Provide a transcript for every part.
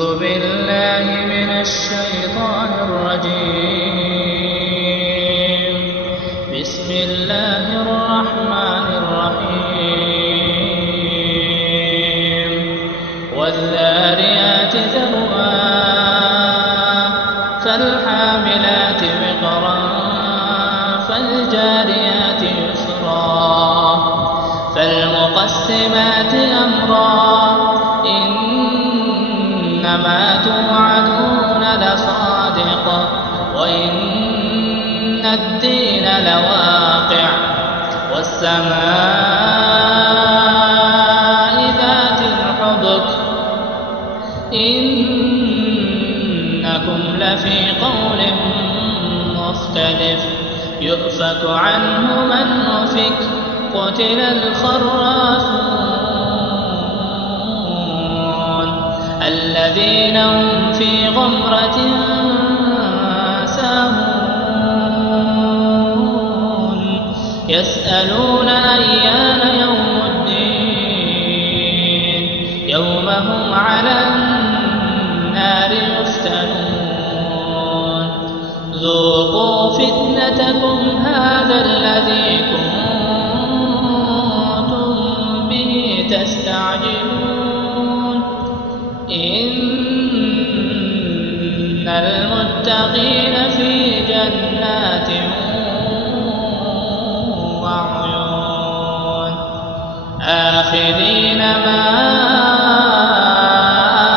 أعوذ بالله من الشيطان الرجيم. بسم الله الرحمن الرحيم. والذاريات ذروا فالحاملات وقرا فالجاريات يسرا فالمقسمات أمرا إنما توعدون لصادق وإن الدين لواقع والسماء ذات الحبك إنكم لفي قول مختلف يؤفك عنه من أفك قتل الخراصون الذين هم في غمرة ساهون يسألون أيان يوم الدين يوم هم على النار يفتنون ذوقوا فتنتكم هذا الذي كنتم به تستعجلون إن المتقين في جنات وعيون آخذين ما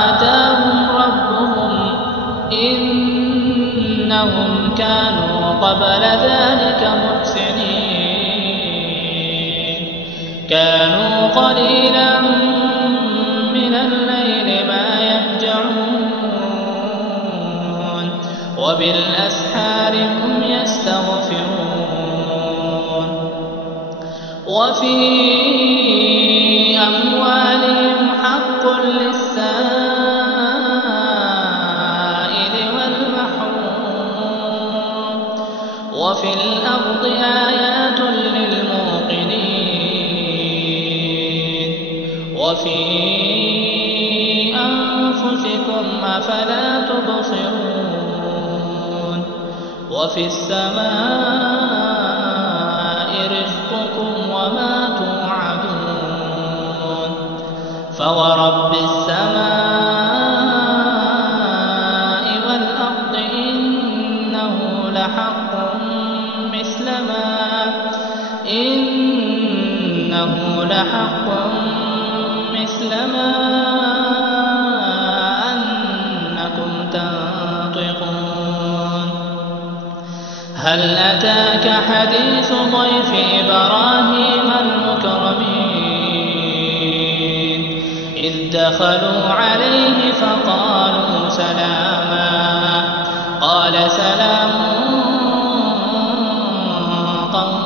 آتاهم ربهم إنهم كانوا قبل ذلك محسنين كانوا قليلا من الليل ما يهجعون وبالأسحار هم يستغفرون وفي أموالهم حق للسائل والمحروم وفي الأرض آيات للموقنين وفي أنفسكم أفلا تبصرون وفي السماء رزقكم وما توعدون فورب السماء والأرض إنه لحق مثل ما أنكم تنطقون هل أتاك حديث ضيف إبراهيم المكرمين إذ دخلوا عليه فقالوا سلاما قال سلام قوم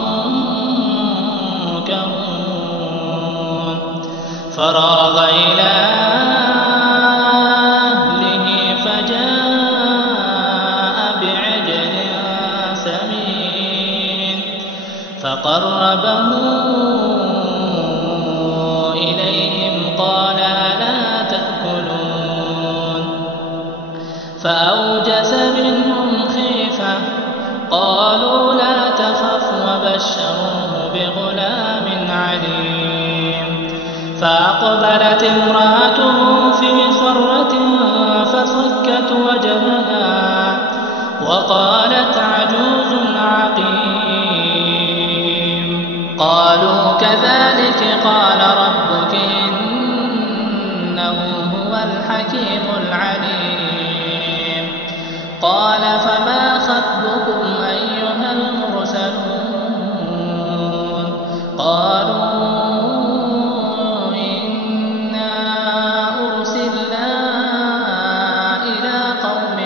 منكرون فراغ إلى أهله فجاء بعجل سمين فقربه إليهم قال ألا تأكلون فأوجس منهم خيفة قالوا لا تخف وبشروه بغلام عليم فأقبلت امرأته في صرة فصكت وجهها وقالت عجوز عقيم قالوا كذلك قال ربك إنه هو الحكيم العليم قال فما خطبكم أيها المرسلون قالوا إنا أرسلنا إلى قوم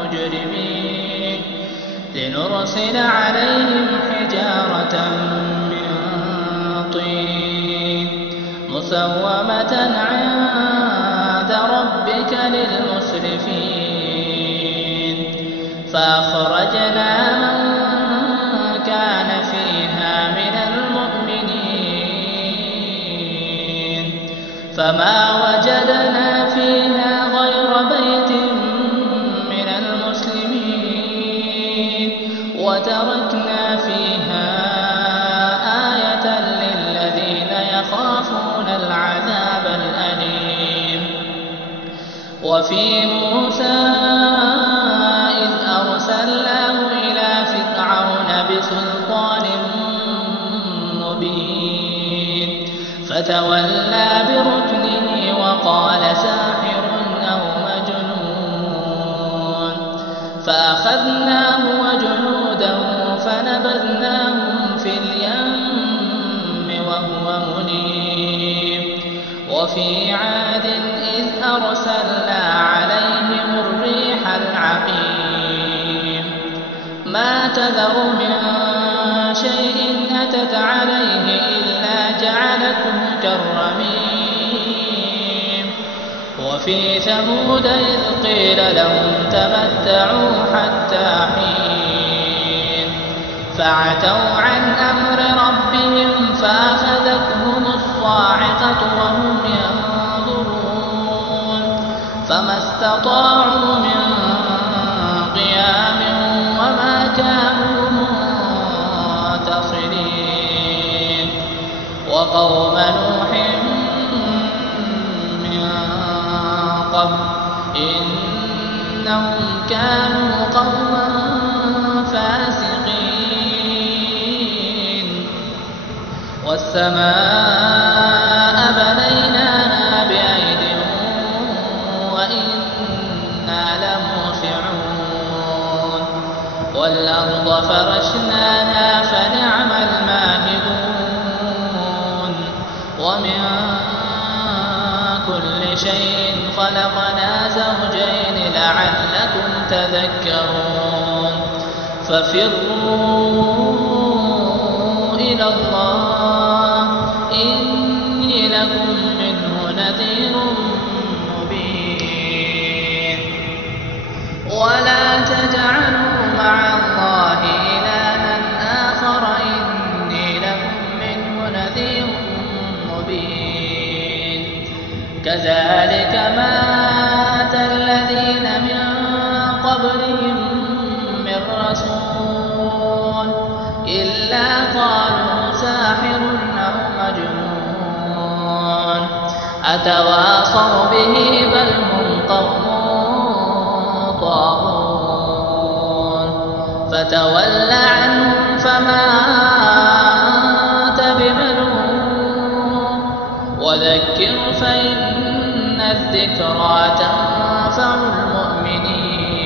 مجرمين لنرسل عليهم حجارة من طين مسومة عند ربك للمسرفين فأخرجنا من كان فيها من المؤمنين فما وجدنا فيها غير وفي موسى إذ أرسلناه إلى فرعون بسلطان مبين فتولى بركنه وقال ساحر أو مجنون فأخذناه وجنوده فنبذناهم في اليم وهو مليم وفي عاد إذ أرسلنا عليهم الريح العقيم ما تذر من شيء أتت عليه إلا جعلته كالرميم وفي ثمود إذ قيل لهم تمتعوا حتى حين فعتوا عن أمر ربهم فأخذتهم الصاعقة وهم ينظرون فما استطاعوا من قيام وما كانوا منتصرين وقوم نوح من قبل إنهم كانوا قوما فاسقين والسماء بنيناها بأيد وإنا لموسعون والأرض فرشناها فنعم الماهدون ومن كل شيء خلقنا زوجين لعلكم تذكرون ففروا إلى الله إني لكم منه نذير مبين ولا تجعلوا مع الله إلها آخر إني لكم منه نذير مبين كذلك ما أتى الذين من قبلهم من رسول إلا قالوا ساحر أو مجنون أتواصوا به بل هم قوم طاغون فتول عنهم فما أنت بملوم وذكر فإن الذكرى تنفع المؤمنين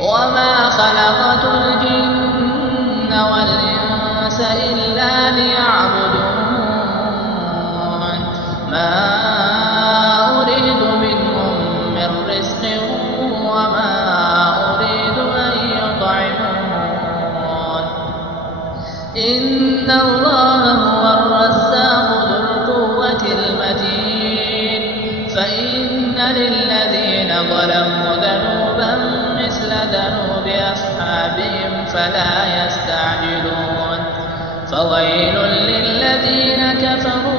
وما خلقت الجن والإنس إلا ليعبدون ما أريد منهم من رزق وما أريد أن يطعمون إن الله هو الرزاق ذو القوة المتين فإن للذين ظلموا ذنوبا مثل ذنوب أصحابهم فلا يستعجلون فويل للذين كفروا